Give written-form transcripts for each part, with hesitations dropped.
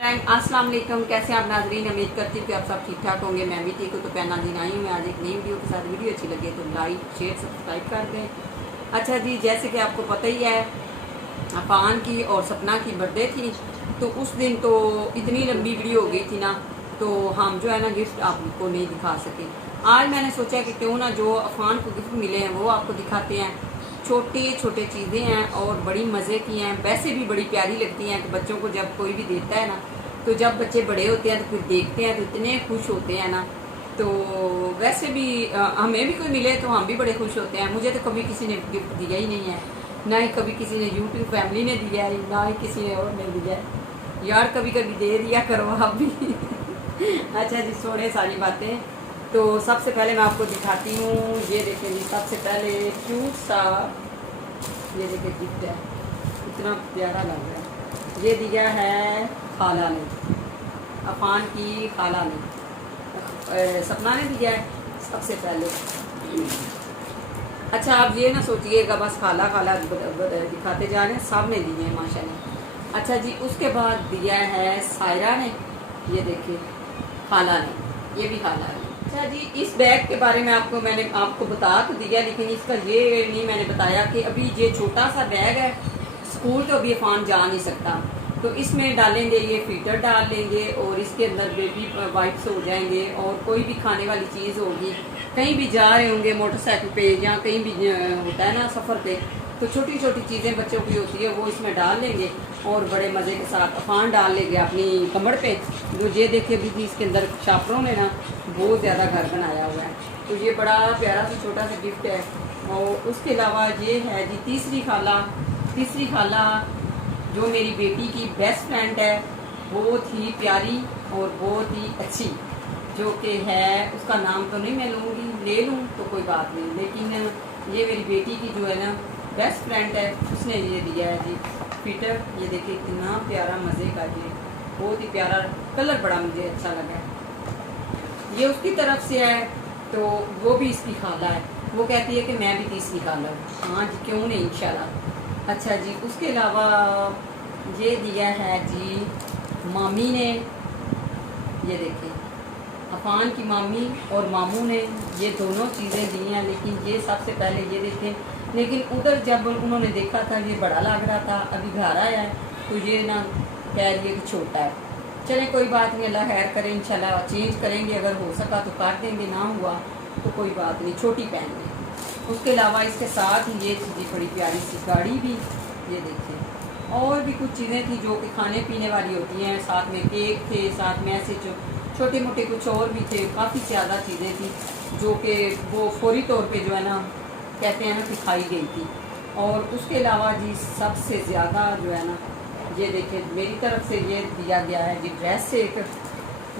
अस्सलाम वालेकुम। कैसे आप नाजरीन, उम्मीद करती हूँ कि आप सब ठीक ठाक होंगे। मैं भी ठीक हूँ। तो पहना दिन आई हूँ मैं आज एक नई वीडियो के साथ। वीडियो अच्छी लगे तो लाइक शेयर सब्सक्राइब कर दें। अच्छा जी, जैसे कि आपको पता ही है अफान की और सपना की बर्थडे थी, तो उस दिन तो इतनी लंबी वीडियो हो गई थी ना, तो हम जो है ना गिफ्ट आपको नहीं दिखा सके। आज मैंने सोचा कि क्यों ना जो अफान को गिफ्ट मिले हैं वो आपको दिखाते हैं। छोटे छोटे चीज़ें हैं और बड़ी मज़े की हैं, वैसे भी बड़ी प्यारी लगती हैं कि बच्चों को जब कोई भी देता है ना, तो जब बच्चे बड़े होते हैं तो फिर देखते हैं तो इतने खुश होते हैं ना। तो वैसे भी हमें भी कोई मिले तो हम भी बड़े खुश होते हैं। मुझे तो कभी किसी ने गिफ्ट दिया ही नहीं है, ना ही कभी किसी ने यूट्यूब फैमिली ने दिया है, ना ही किसी ने और ने दिया है। यार कभी कभी दे दिया करो आप भी। अच्छा जी, सोने सारी बातें। तो सबसे पहले मैं आपको दिखाती हूँ, ये देखें जी। सबसे पहले क्यूट सा ये देखिए गिफ्ट है, इतना प्यारा लग रहा है। ये दिया है खाला ने, अफान की खाला ने, सपना ने दिया है सबसे पहले। अच्छा, आप ये ना सोचिएगा बस खाला खाला दिखाते जा रहे हैं, सब ने दिए हैं माशाल्लाह। अच्छा जी, उसके बाद दिया है सायरा ने, ये देखिए खाला ने, ये भी खाला है। अच्छा जी, इस बैग के बारे में मैंने आपको बता तो दिया, लेकिन इसका ये नहीं मैंने बताया कि अभी ये छोटा सा बैग है, स्कूल तो अभी अफान जा नहीं सकता, तो इसमें डालेंगे ये फीटर डाल लेंगे और इसके अंदर बेबी वाइप्स हो जाएंगे और कोई भी खाने वाली चीज़ होगी। कहीं भी जा रहे होंगे मोटरसाइकिल पे या कहीं भी होता है ना सफ़र पे, तो छोटी छोटी चीज़ें बच्चों की होती है वो इसमें डाल लेंगे और बड़े मज़े के साथ अफान डाल लेंगे अपनी कमर पे। जो ये देखिए अभी इसके अंदर शापरों ने ना बहुत ज़्यादा घर बनाया हुआ है, तो ये बड़ा प्यारा सा छोटा सा गिफ्ट है। और उसके अलावा ये है जी तीसरी खाला जो मेरी बेटी की बेस्ट फ्रेंड है, बहुत ही प्यारी और बहुत ही अच्छी, जो कि है, उसका नाम तो नहीं मैं लूँगी, ले लूँ तो कोई बात नहीं, लेकिन ये मेरी बेटी की जो है ना बेस्ट फ्रेंड है, उसने ये दिया है जी फीटर। ये देखिए कितना प्यारा मज़े का, ये बहुत ही प्यारा कलर, बड़ा मुझे अच्छा लगा है। ये उसकी तरफ से है, तो वो भी इसकी खाला है, वो कहती है कि मैं भी तीसरी खाला हूँ। हाँ जी, क्यों नहीं, इंशाल्लाह। अच्छा जी, उसके अलावा ये दिया है जी मामी ने, ये देखिए अफान की मामी और मामू ने ये दोनों चीज़ें दी हैं। लेकिन ये सबसे पहले ये देखें, लेकिन उधर जब उन्होंने देखा था ये बड़ा लग रहा था, अभी घर आया है तो ये ना कह रही है कि छोटा है। चले कोई बात नहीं, अल्लाह खैर करे, इंशाल्लाह चेंज करेंगे, अगर हो सका तो कर देंगे, ना हुआ तो कोई बात नहीं, छोटी पहन लें। उसके अलावा इसके साथ ही ये चीज़ें बड़ी प्यारी सी गाड़ी भी, ये देखिए, और भी कुछ चीज़ें थी जो कि खाने पीने वाली होती हैं, साथ में केक थे, साथ में ऐसे जो छोटे मोटे कुछ और भी थे, काफ़ी ज़्यादा चीज़ें थी जो कि वो फौरी तौर पे जो है ना कहते हैं ना कि खाई गई थी। और उसके अलावा जी सबसे ज़्यादा जो है ना, ये देखिए मेरी तरफ से ये दिया गया है जी ड्रेस एक,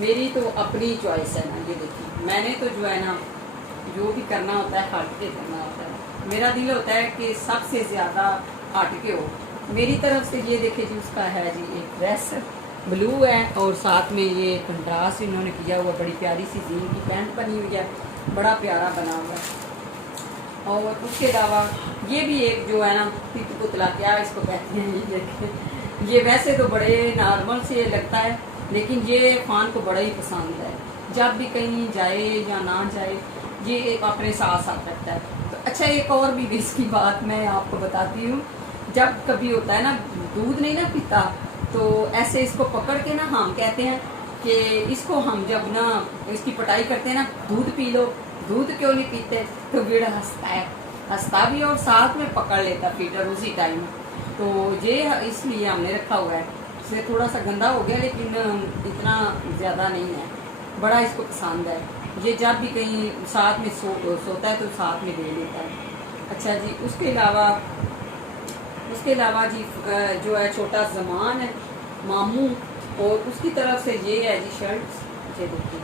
मेरी तो अपनी चॉइस है ना, ये देखिए मैंने तो जो है ना जो भी करना होता है हट के करना होता है, मेरा दिल होता है कि सबसे ज़्यादा हट के हो। मेरी तरफ से ये देखिए जी उसका है जी एक ड्रेस ब्लू है और साथ में ये कंट्रास्ट इन्होंने किया हुआ, बड़ी प्यारी सी जीन की पैंट बनी हुई है, बड़ा प्यारा बना हुआ है। और उसके अलावा ये भी एक जो है ना तित पुतला, क्या इसको कहते हैं, ये देखिए, ये वैसे तो बड़े नॉर्मल से लगता है, लेकिन ये फान को बड़ा ही पसंद है, जब भी कहीं जाए या ना जाए ये अपने साथ साथ रखता है। तो अच्छा, एक और भी इसकी बात मैं आपको बताती हूँ, जब कभी होता है ना दूध नहीं ना पीता, तो ऐसे इसको पकड़ के ना हम कहते हैं कि इसको हम जब ना इसकी पटाई करते हैं ना, दूध पी लो, दूध क्यों नहीं पीते, तो गिड़ हंसता भी और साथ में पकड़ लेता फीटर उसी टाइम। तो ये इसलिए हमने रखा हुआ है, इसलिए थोड़ा सा गंदा हो गया लेकिन इतना ज़्यादा नहीं है, बड़ा इसको पसंद है। ये जब भी कहीं साथ में सोता है तो साथ में ले लेता है। अच्छा जी, उसके अलावा जी जो है छोटा ज़मान है मामू, और उसकी तरफ से ये है जी शर्ट, ये देखिए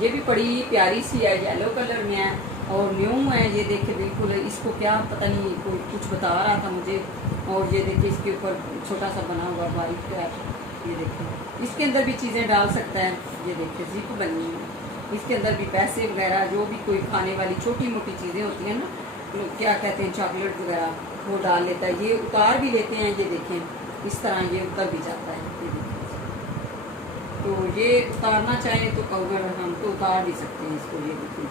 ये भी बड़ी प्यारी सी है, येलो कलर में है और न्यू है। ये देखिए बिल्कुल, इसको क्या पता नहीं कोई कुछ बता रहा था मुझे। और ये देखिए इसके ऊपर छोटा सा बना हुआ वाइट है, ये देखिए इसके अंदर भी चीज़ें डाल सकता है, ये देखिए जिप बनी हुई है, इसके अंदर भी पैसे वगैरह जो भी कोई खाने वाली छोटी मोटी चीज़ें होती हैं ना, लोग क्या कहते हैं चॉकलेट वगैरह, वो डाल लेता है। ये उतार भी लेते हैं, ये देखें इस तरह ये उतर भी जाता है, ये देखिए तो ये उतारना चाहे तो अगर हम तो उतार भी सकते हैं इसको। ये देखिए,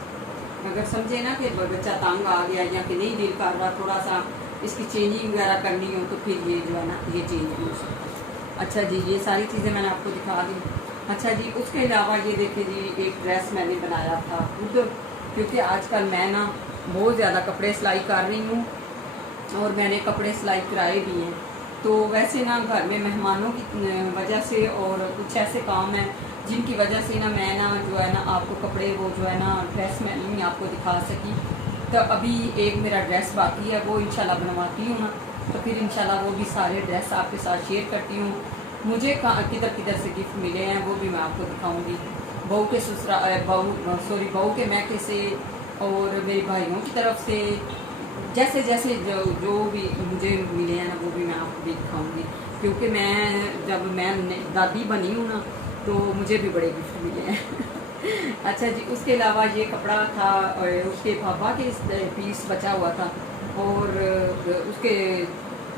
अगर समझे ना कि बच्चा तंग आ गया या कि नहीं दिल कर रहा, थोड़ा सा इसकी चेंजिंग वगैरह करनी हो तो फिर ये जो है ना ये चेंज हो सकता है। अच्छा जी, ये सारी चीज़ें मैंने आपको दिखा दी। अच्छा जी, उसके अलावा ये देखिए जी, एक ड्रेस मैंने बनाया था खुद, क्योंकि आजकल मैं ना बहुत ज़्यादा कपड़े सिलाई कर रही हूँ और मैंने कपड़े सिलाई कराए भी हैं। तो वैसे ना घर में मेहमानों की वजह से और कुछ ऐसे काम हैं जिनकी वजह से ना मैं ना जो है ना आपको कपड़े वो जो है ना ड्रेस मैं नहीं आपको दिखा सकी। तो अभी एक मेरा ड्रेस बाकी है, वो इंशाल्लाह बनवाती हूँ ना, तो फिर इंशाल्लाह वो भी सारे ड्रेस आपके साथ शेयर करती हूँ। मुझे किधर किधर से गिफ्ट मिले हैं वो भी मैं आपको दिखाऊँगी। बहू के बहू के मैके से और मेरे भाइयों की तरफ से, जैसे जैसे जो भी मुझे मिले हैं ना वो भी मैं आपको दिखाऊंगी, क्योंकि जब मैं दादी बनी हूँ ना तो मुझे भी बड़े गिफ्ट मिले हैं। अच्छा जी, उसके अलावा ये कपड़ा था उसके पापा के पीस बचा हुआ था, और उसके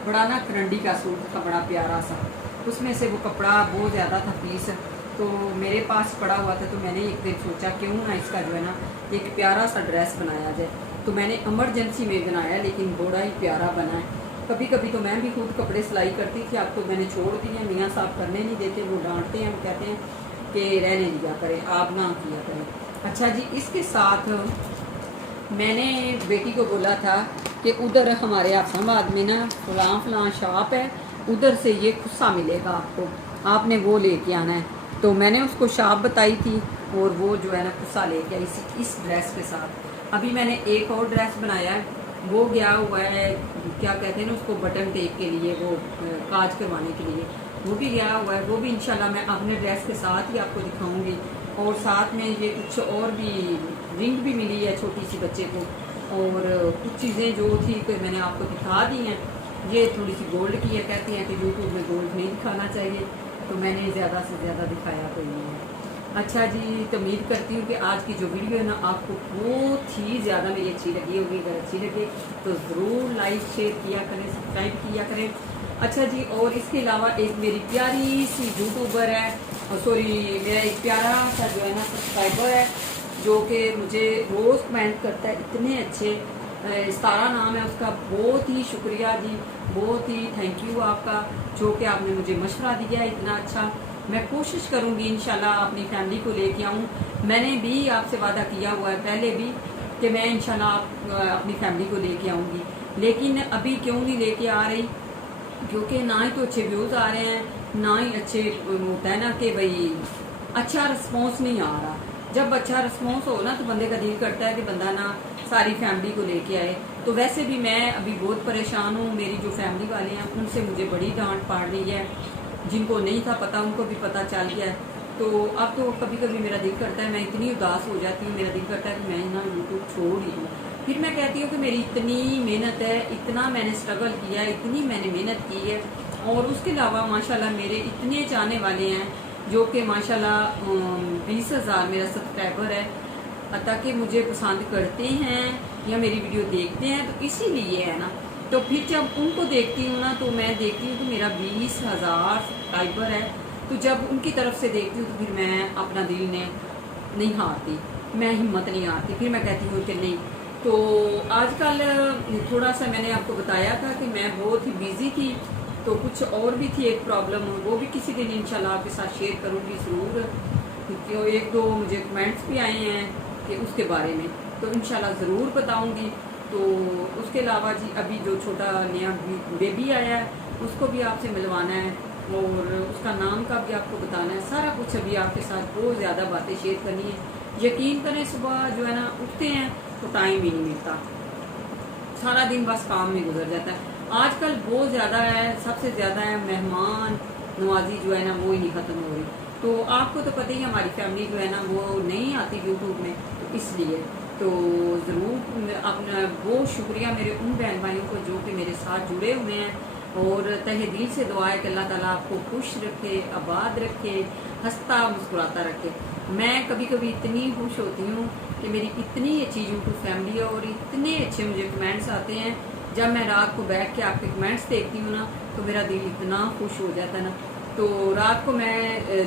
बड़ा ना करंडी का सूट था बड़ा प्यारा सा, उसमें से वो कपड़ा बहुत ज़्यादा था पीस, तो मेरे पास पड़ा हुआ था। तो मैंने एक दिन सोचा क्यों ना इसका जो है ना एक प्यारा सा ड्रेस बनाया जाए। तो मैंने इमरजेंसी में बनाया, लेकिन बड़ा ही प्यारा बना है। कभी कभी तो मैं भी खुद कपड़े सिलाई करती थी, अब तो मैंने छोड़ दिए, मियाँ साहब करने नहीं देते, वो डांटते हैं, वो कहते हैं कि रहने दिया करें, आप ना किया करें। अच्छा जी, इसके साथ मैंने बेटी को बोला था कि उधर हमारे आसामाबाद में ना फलां शॉप है, उधर से ये खुस्सा मिलेगा आपको, आपने वो लेके आना है। तो मैंने उसको शॉप बताई थी और वो जो है ना खुस्सा लेके आई इस ड्रेस के साथ। अभी मैंने एक और ड्रेस बनाया है, वो गया हुआ है, क्या कहते हैं ना उसको, बटन टेप के लिए, वो काज करवाने के लिए, वो भी गया हुआ है। वो भी इंशाल्लाह मैं अपने ड्रेस के साथ ही आपको दिखाऊंगी। और साथ में ये कुछ और भी रिंग भी मिली है छोटी सी बच्चे को, और कुछ चीज़ें जो थी कि मैंने आपको दिखा दी हैं। ये थोड़ी सी गोल्ड की है, कहती हैं कि यूट्यूब में गोल्ड नहीं दिखाना चाहिए, तो मैंने ज़्यादा से ज़्यादा दिखाया कोई नहीं है। अच्छा जी, तो उम्मीद करती हूँ कि आज की जो वीडियो है ना आपको बहुत ही ज़्यादा मेरी अच्छी लगी होगी। अगर अच्छी लगे तो ज़रूर लाइक शेयर किया करें, सब्सक्राइब किया करें। अच्छा जी, और इसके अलावा एक मेरी प्यारी सी यूट्यूबर है, सॉरी मेरा एक प्यारा सा जो है ना सब्सक्राइबर है, जो कि मुझे रोज़ कमेंट करता है, इतने अच्छे, इस्तारा नाम है उसका। बहुत ही शुक्रिया जी, बहुत ही थैंक यू आपका, जो कि आपने मुझे मशवरा दिया है इतना अच्छा। मैं कोशिश करूंगी इंशाल्लाह अपनी फैमिली को लेके आऊँ। मैंने भी आपसे वादा किया हुआ है पहले भी कि मैं इंशाल्लाह अपनी फैमिली को लेके आऊँगी, लेकिन अभी क्यों नहीं लेके आ रही, क्योंकि ना ही तो अच्छे व्यूज़ आ रहे हैं, ना ही अच्छे होता है ना कि भाई अच्छा रिस्पॉन्स नहीं आ रहा। जब अच्छा रिस्पॉन्स हो ना तो बंदे का दिल करता है कि बंदा ना सारी फैमिली को लेके आए। तो वैसे भी मैं अभी बहुत परेशान हूँ, मेरी जो फैमिली वाले हैं उनसे मुझे बड़ी डांट पड़ रही है, जिनको नहीं था पता उनको भी पता चल गया है। तो अब तो कभी कभी मेरा दिल करता है, मैं इतनी उदास हो जाती हूँ, मेरा दिल करता है कि मैं ना यूट्यूब छोड़ ही दूँ। फिर मैं कहती हूँ कि मेरी इतनी मेहनत है, इतना मैंने स्ट्रगल किया है, इतनी मैंने मेहनत की है, और उसके अलावा माशाल्लाह मेरे इतने चाहने वाले हैं, जो कि माशाल्लाह 20,000 मेरा सब्सक्राइबर है, ताकि मुझे पसंद करते हैं या मेरी वीडियो देखते हैं, तो इसीलिए है ना। तो फिर जब उनको देखती हूँ ना तो मैं देखती हूँ कि मेरा 20,000 सब्सक्राइबर है, तो जब उनकी तरफ से देखती हूँ तो फिर मैं अपना दिल ने नहीं हारती, मैं हिम्मत नहीं आती, फिर मैं कहती हूँ कि नहीं। तो आजकल थोड़ा सा मैंने आपको बताया था कि मैं बहुत ही बिजी थी, तो कुछ और भी थी एक प्रॉब्लम, वो भी किसी दिन इंशाल्लाह आपके साथ शेयर करूँगी ज़रूर, क्योंकि एक दो मुझे कमेंट्स भी आए हैं कि उसके बारे में, तो इंशाल्लाह ज़रूर बताऊँगी। तो उसके अलावा जी अभी जो छोटा नया बेबी आया है उसको भी आपसे मिलवाना है, और उसका नाम का भी आपको बताना है, सारा कुछ अभी आपके साथ बहुत ज़्यादा बातें शेयर करनी है। यकीन करें सुबह जो है ना उठते हैं तो टाइम ही नहीं मिलता, सारा दिन बस काम में गुजर जाता है। आजकल बहुत ज़्यादा है, सबसे ज़्यादा है मेहमान नवाजी जो है ना वो ही नहीं ख़त्म हो रही। तो आपको तो पता ही हमारी फैमिली जो है ना वो नहीं आती यूट्यूब में, तो इसलिए तो ज़रूर अपना बहुत शुक्रिया मेरे उन बहन भाइयों को जो कि मेरे साथ जुड़े हुए हैं, और तहे दिल से दुआ है कि अल्लाह ताला आपको खुश रखे, आबाद रखे, हंसता मुस्कुराता रखे। मैं कभी कभी इतनी खुश होती हूँ कि मेरी इतनी अच्छी यूट्यूब फैमिली है और इतने अच्छे मुझे कमेंट्स आते हैं। जब मैं रात को बैठ के आपके कमेंट्स देखती हूँ ना तो मेरा दिल इतना खुश हो जाता है ना, تو رات کو میں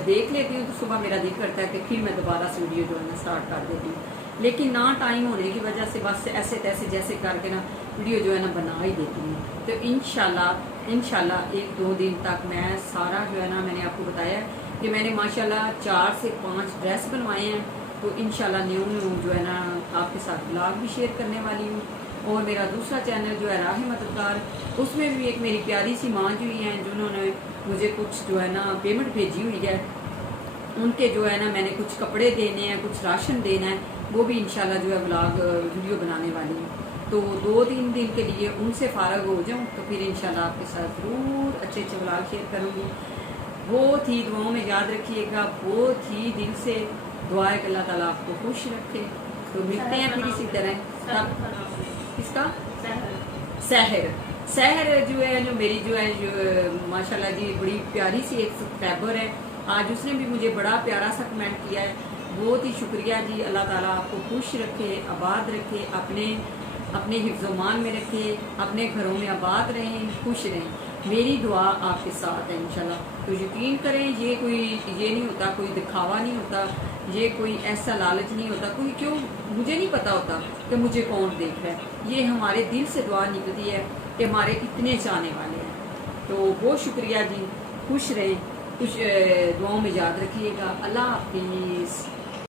دیکھ لیتی ہوں تو صبح میرا دل کرتا ہے کہ پھر میں دوبارہ سے ویڈیو جو ہے نا اسٹارٹ کر دیتی ہوں، لیکن نہ ٹائم ہونے کی وجہ سے بس ایسے تیسے جیسے کر کے نا ویڈیو جو ہے نا بنا ہی دیتی ہوں۔ تو انشاءاللہ 1-2 دن تک میں سارا جو ہے نا، میں نے آپ کو بتایا کہ میں نے ماشاءاللہ 4 سے 5 ڈریس بنوائے ہیں، تو انشاءاللہ نیو جو ہے نا آپ کے ساتھ بلاگ بھی شیئر کرنے والی ہوں۔ اور میرا دوسرا چینل جو ہے راہ مددگار، اس میں بھی ایک میری پیاری سی ماں جو ہیں جنہوں نے مجھے کچھ جو ہے نا پیمنٹ بھیجی ہوئی ہے، ان کے جو ہے نا میں نے کچھ کپڑے دینے ہیں، کچھ راشن دینا ہے، وہ بھی انشاءاللہ جو ہے بلاگ ویڈیو بنانے والی ہوں۔ تو 2-3 دن کے لیے ان سے فارغ ہو جاؤں تو پھر انشاءاللہ آپ کے ساتھ ضرور اچھے بلاگ شیئر کروں گی۔ بہت ہی دعاؤں میں یاد رکھیے گا، بہت ہی دل سے دعا ہے کہ اللہ تعالیٰ آپ کو خوش رکھے۔ تو ملتے ہیں پھر اسی طرح۔ اس کا سحر جو ہے، جو میری جو ہے ماشاءاللہ جی بڑی پیاری سی ایک سبسکرائبر ہے، آج اس نے بھی مجھے بڑا پیارا سا کمنٹ کیا ہے، بہت ہی شکریہ جی۔ اللہ تعالیٰ آپ کو خوش رکھے، آباد رکھے، اپنے حفظ و مان میں رکھے، اپنے گھروں میں آباد رہیں، خوش رہیں۔ میری دعا آپ کے ساتھ ہے انشاءاللہ۔ تو یقین کریں، یہ نہیں ہوتا، کوئی دکھاوا نہیں ہوتا، یہ کوئی ایسا لالچ نہیں ہوتا، کوئی کیوں مجھے نہیں پتا ہوتا کہ مجھے کون دیکھ رہا ہے، یہ ہمارے دل سے دعا نکلتی ہے کہ ہمارے اتنے چاہنے والے ہیں۔ تو بہت شکریہ جی، خوش رہیں، کچھ دعاؤں میں یاد رکھیے گا۔ اللہ حافظ۔